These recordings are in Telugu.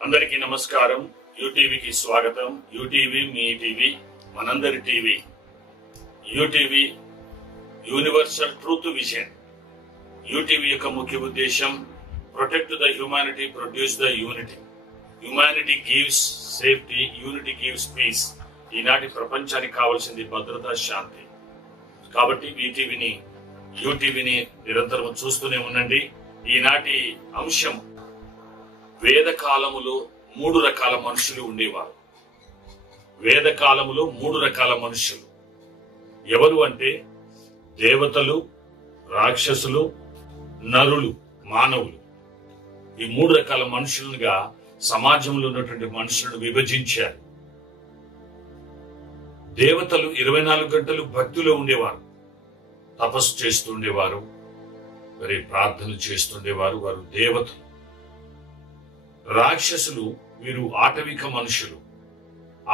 అందరికీ నమస్కారం. యూటీవీకి స్వాగతం. యూటీవీ మీ టీవీ, మనందరి TV. UTV universal truth vision. UTV యొక్క ముఖ్య ఉద్దేశం protect the humanity, produce the unity. Humanity gives safety, unity gives peace. ఈనాటి ప్రపంచానికి కావాల్సింది భద్రత, శాంతి. కాబట్టి యూటీవీని నిరంతరం చూస్తూనే ఉండండి. ఈనాటి అంశం, వేద కాలములో 3 రకాల మనుషులు ఉండేవారు. వేద కాలములో 3 రకాల మనుషులు ఎవరు అంటే దేవతలు, రాక్షసులు, నరులు, మానవులు. ఈ 3 రకాల మనుషులుగా సమాజంలో ఉన్నటువంటి మనుషులను విభజించారు. దేవతలు 24 గంటలు భక్తిలో ఉండేవారు, తపస్సు చేస్తుండేవారు, మరి ప్రార్థనలు చేస్తుండేవారు. వారు దేవతలు. రాక్షసులు వీరు ఆటవిక మనుషులు.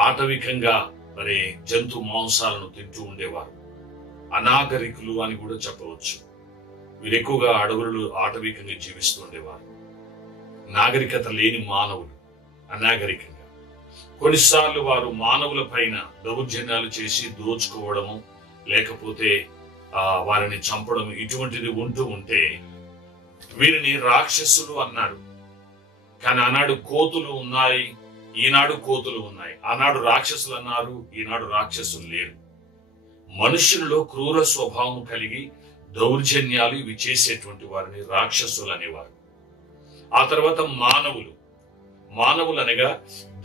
ఆటవికంగా మరి జంతు మాంసాలను తింటూ ఉండేవారు. అనాగరికులు అని కూడా చెప్పవచ్చు. వీరు ఎక్కువగా అడవులలో ఆటవికంగా జీవిస్తూ ఉండేవారు. నాగరికత లేని మానవులు, అనాగరికంగా. కొన్నిసార్లు వారు మానవుల పైన దౌర్జన్యాలు చేసి దోచుకోవడము, లేకపోతే వారిని చంపడం, ఇటువంటిది ఉంటూ ఉంటే వీరిని రాక్షసులు అన్నారు. కానీ ఆనాడు కోతులు ఉన్నాయి, ఈనాడు కోతులు ఉన్నాయి. ఆనాడు రాక్షసులు అన్నారు, ఈనాడు రాక్షసులు లేరు. మనుషుల్లో క్రూర స్వభావం కలిగి దౌర్జన్యాలు ఇవి చేసేటువంటి వారిని రాక్షసులు అనేవారు. ఆ తర్వాత మానవులు అనగా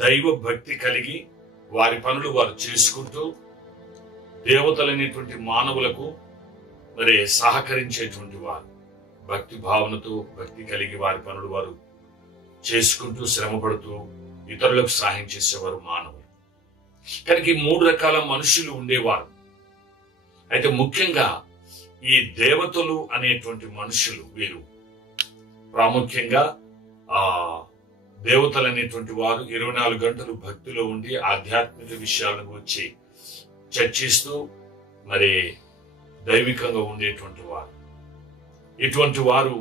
దైవ భక్తి కలిగి వారి పనులు వారు చేసుకుంటూ దేవతలైనటువంటి మానవులకు మరి సహకరించేటువంటి వారు. భక్తి భావనతో భక్తి కలిగి వారి పనులు వారు చేసుకుంటూ శ్రమపడుతూ ఇతరులకు సహాయం చేసేవారు మానవులు. కనుక ఈ 3 రకాల మనుషులు ఉండేవారు. అయితే ముఖ్యంగా ఈ దేవతలు అనేటువంటి మనుషులు, వీరు ప్రాముఖ్యంగా దేవతలు అనేటువంటి వారు 24 గంటలు భక్తిలో ఉండి ఆధ్యాత్మిక విషయాలను వచ్చి చర్చిస్తూ మరి దైవికంగా ఉండేటువంటి వారు. ఇటువంటి వారు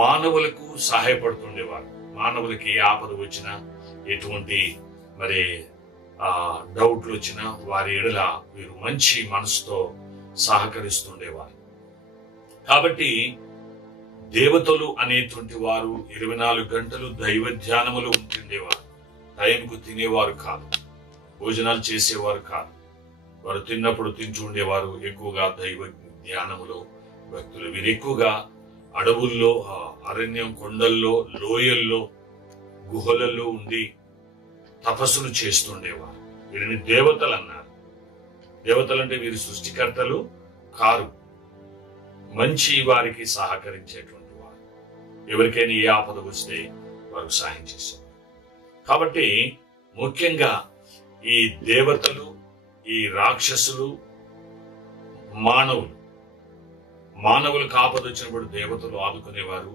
మానవులకు సహాయపడుతుండేవారు. మానవులకి ఏ ఆపద వచ్చినా, ఎటువంటి మరి డౌట్లు వచ్చినా వారి ఎడల వీరు మంచి మనసుతో సహకరిస్తుండేవారు. కాబట్టి దేవతలు అనేటువంటి వారు 24 గంటలు దైవ ధ్యానములో ఉంటుండేవారు. టైంకు తినేవారు కాదు, భోజనాలు చేసేవారు కాదు. వారు తిన్నప్పుడు తింటూ ఉండేవారు. ఎక్కువగా దైవ ధ్యానములో భక్తులు. వీరు ఎక్కువగా అడవుల్లో, అరణ్యం, కొండల్లో, లోయల్లో, గుహలలో ఉండి తపస్సులు చేస్తుండేవారు. వీరిని దేవతలు అన్నారు. దేవతలంటే వీరు సృష్టికర్తలు కారు, మంచి వారికి సహకరించేటువంటి వారు. ఎవరికైనా ఏ ఆపద వస్తే వారు సహాయం చేసేవారు. కాబట్టి ముఖ్యంగా ఈ దేవతలు, ఈ రాక్షసులు, మానవులకు ఆపద వచ్చినప్పుడు దేవతలు ఆదుకునేవారు.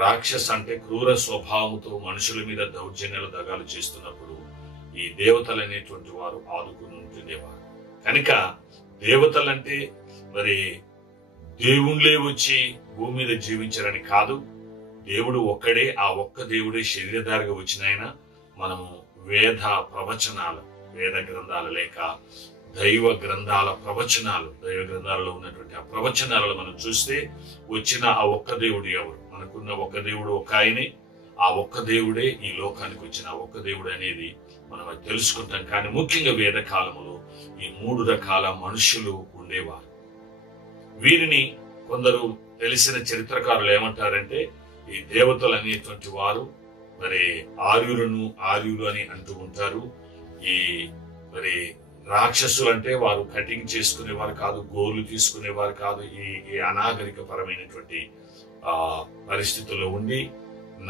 రాక్షస అంటే క్రూర స్వభావంతో మనుషుల మీద దౌర్జన్యాలు, దగాలు చేస్తున్నప్పుడు ఈ దేవతలు అనేటువంటి వారు ఆదుకుని ఉంటుండేవారు. కనుక దేవతలంటే మరి దేవుళ్ళే వచ్చి భూమి మీద జీవించారని కాదు. దేవుడు ఒక్కడే, ఆ ఒక్క దేవుడే శరీరధారిగా వచ్చిన ఆయన. మనము వేద గ్రంథాలు లేక దైవ గ్రంథాల ప్రవచనాలు, దైవ గ్రంథాలలో ఉన్నటువంటి ఆ ప్రవచనాలను మనం చూస్తే వచ్చిన ఆ ఒక్క దేవుడు ఎవరు? మనకున్న ఒక్క దేవుడు ఒక ఆయనే. ఆ ఒక్క దేవుడే ఈ లోకానికి వచ్చిన ఆ ఒక్క దేవుడు అనేది మనం తెలుసుకుంటాం. కానీ ముఖ్యంగా వేద కాలములో ఈ 3 రకాల మనుషులు ఉండేవారు. వీరిని కొందరు తెలిసిన చరిత్రకారులు ఏమంటారంటే, ఈ దేవతలు అనేటువంటి వారు మరి ఆర్యులు అని అంటూ ఉంటారు. ఈ మరి రాక్షసులు అంటే వారు కటింగ్ చేసుకునేవారు కాదు, గోర్లు తీసుకునేవారు కాదు. ఈ అనాగరిక పరమైనటువంటి పరిస్థితుల్లో ఉండి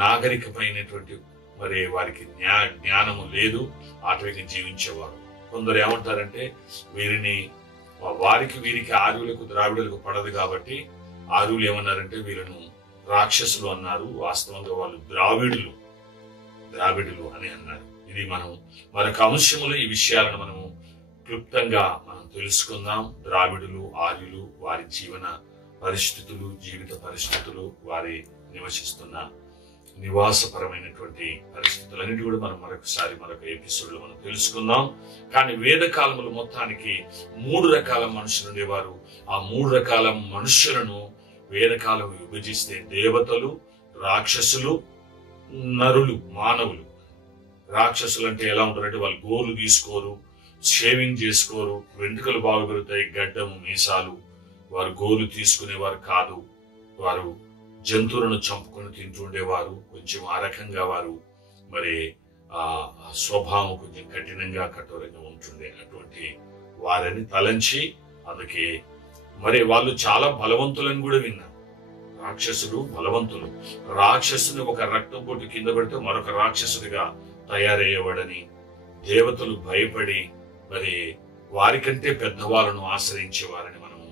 నాగరికమైనటువంటి మరి వారికి జ్ఞానము లేదు, ఆటవికి జీవించేవారు. కొందరు ఏమంటారంటే వీరికి ఆర్యులకు, ద్రావిడులకు పడదు కాబట్టి ఆర్యులు ఏమన్నారంటే వీళ్ళను రాక్షసులు అన్నారు. వాస్తవంగా వాళ్ళు ద్రావిడులు అని అన్నారు. ఇది మనం మరొక అంశములో ఈ విషయాలను మనము క్లుప్తంగా మనం తెలుసుకుందాం. ద్రావిడులు, ఆర్యులు, వారి జీవిత పరిస్థితులు, వారి నివసిస్తున్న నివాసపరమైనటువంటి పరిస్థితులన్నిటి కూడా మనం మరొక ఎపిసోడ్ లో మనం తెలుసుకుందాం. కానీ వేద కాలములు మొత్తానికి 3 రకాల మనుషులు ఉండేవారు. ఆ 3 రకాల మనుషులను వేదకాలం విభజిస్తే దేవతలు, రాక్షసులు, నరులు, మానవులు. రాక్షసులు అంటే ఎలా ఉంటారంటే వాళ్ళు గోర్లు తీసుకోరు, షేవింగ్ చేసుకోరు, వెంట్రుకలు బాగా పెరుగుతాయి, గడ్డము, మీసాలు. వారు గోర్లు తీసుకునేవారు కాదు. వారు జంతువులను చంపుకొని తింటుండేవారు. కొంచెం ఆ రకంగా వారు మరి ఆ స్వభావం కొంచెం కఠినంగా కఠోరంగా ఉంటుండే. అటువంటి వారిని తలంచి అందుకే మరి వాళ్ళు చాలా బలవంతులని కూడా విన్నారు. రాక్షసులు బలవంతులు. రాక్షసుని ఒక రక్తం పొట్టు కింద పెడితే మరొక రాక్షసుడిగా తయారయ్యేవాడని దేవతలు భయపడి మరి వారికంటే పెద్దవాళ్ళను ఆశ్రయించేవారని మనము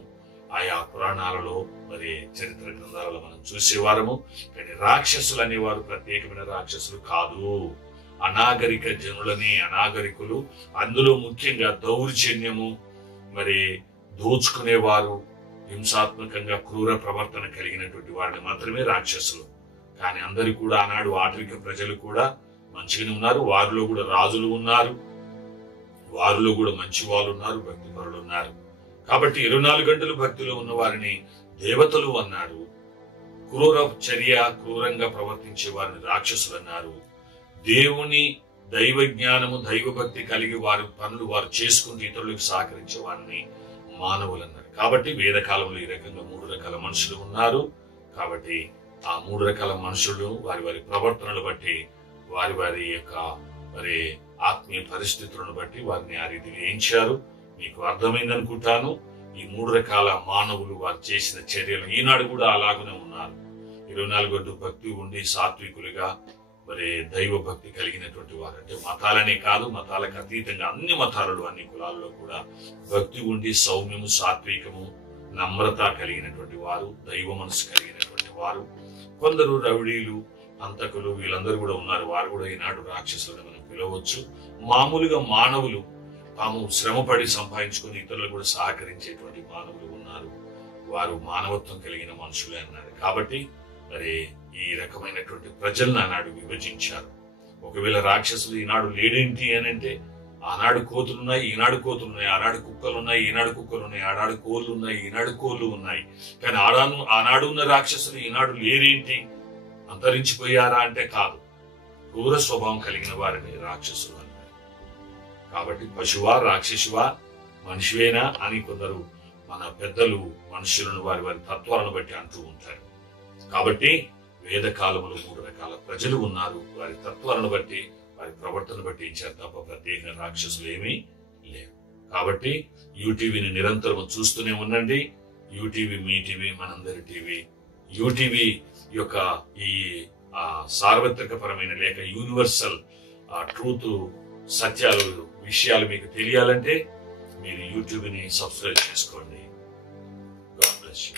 ఆయా పురాణాలలో మరి చరిత్ర గ్రంథాలలో మనం చూసేవారము. కానీ రాక్షసులు అనేవారు ప్రత్యేకమైన రాక్షసులు కాదు. అనాగరిక జనులని, అనాగరికులు, అందులో ముఖ్యంగా దౌర్జన్యము, మరి దోచుకునేవారు, హింసాత్మకంగా క్రూర ప్రవర్తన కలిగినటువంటి వారిని మాత్రమే రాక్షసులు. కానీ అందరు కూడా ఆనాడు ఆటవిక ప్రజలు కూడా మంచిగానే ఉన్నారు. వారిలో కూడా రాజులు ఉన్నారు, వారిలో కూడా మంచి వాళ్ళు ఉన్నారు, భక్తిపరులు ఉన్నారు. కాబట్టి 24 గంటలు భక్తిలో ఉన్న వారిని దేవతలు అన్నారు. క్రూరంగా ప్రవర్తించే వారిని రాక్షసులు అన్నారు. దేవుని దైవ జ్ఞానము, దైవభక్తి కలిగి వారి పనులు వారు చేసుకుంటూ ఇతరులకు సహకరించే వారిని మానవులు అన్నారు. కాబట్టి వేదకాలంలో ఈ రకంగా 3 రకాల మనుషులు ఉన్నారు. కాబట్టి ఆ 3 రకాల మనుషులు వారి వారి ప్రవర్తనలు బట్టి, వారి వారి యొక్క మరి ఆత్మీయ పరిస్థితులను బట్టి వారిని ఆ రీతిగా ఎంచారు. మీకు అర్థమైందనుకుంటాను. ఈ 3 రకాల మానవులు వారు చేసిన చర్యలు ఈనాడు కూడా అలాగనే ఉన్నారు. 24 గంటలు భక్తి ఉండి సాత్వికులుగా మరి దైవ భక్తి కలిగినటువంటి వారు, అంటే మతాలనే కాదు, మతాలకు అతీతంగా అన్ని మతాలలో, అన్ని కులాల్లో కూడా భక్తి ఉండి సౌమ్యము, సాత్వికము, నమ్రత కలిగినటువంటి వారు, దైవ మనసు కలిగినటువంటి వారు. కొందరు రౌడీలు, హంతకులు, వీళ్ళందరూ కూడా ఉన్నారు. వారు కూడా ఈనాడు రాక్షసులను మనం పిలవచ్చు. మామూలుగా మానవులు తాము శ్రమపడి సంపాదించుకుని ఇతరులు కూడా సహకరించేటువంటి మానవులు ఉన్నారు. వారు మానవత్వం కలిగిన మనుషులే అన్నారు. కాబట్టి మరి ఈ రకమైనటువంటి ప్రజలను ఆనాడు విభజించారు. ఒకవేళ రాక్షసులు ఈనాడు లేడేంటి అని అంటే, ఆనాడు కోతులున్నాయి, ఈనాడు కోతులున్నాయి, ఆనాడు కుక్కలున్నాయి, ఈనాడు కుక్కలున్నాయి, ఆనాడు కోళ్ళు ఉన్నాయి, ఈనాడు కోళ్ళు ఉన్నాయి. కానీ ఆనాడు ఉన్న రాక్షసులు ఈనాడు లేరేంటి, అంతరించిపోయారా అంటే కాదు. క్రూర స్వభావం కలిగిన వారిని రాక్షసులు అన్నారు. కాబట్టి పశువా, రాక్షసువా, మనిషివేనా అని కొందరు మన పెద్దలు మనుషులను వారి వారి తత్వాలను బట్టి అంటూ ఉంటారు. కాబట్టి వేదకాలములో 3 రకాల ప్రజలు ఉన్నారు. వారి తత్వాలను బట్టి, వారి ప్రవర్తన బట్టి ఇచ్చారు తప్ప ప్రత్యేక రాక్షసులు ఏమీ లేవు. కాబట్టి యూటీవీని నిరంతరం చూస్తూనే ఉండండి. యూటీవీ మీ టీవీ, మనందరి టీవీ. యూటీవీ యొక్క ఈ సార్వత్రిక పరమైన లేక యూనివర్సల్ ట్రూత్, సత్యాలు, విషయాలు మీకు తెలియాలంటే మీరు యూట్యూబ్ని సబ్స్క్రైబ్ చేసుకోండి. God bless you.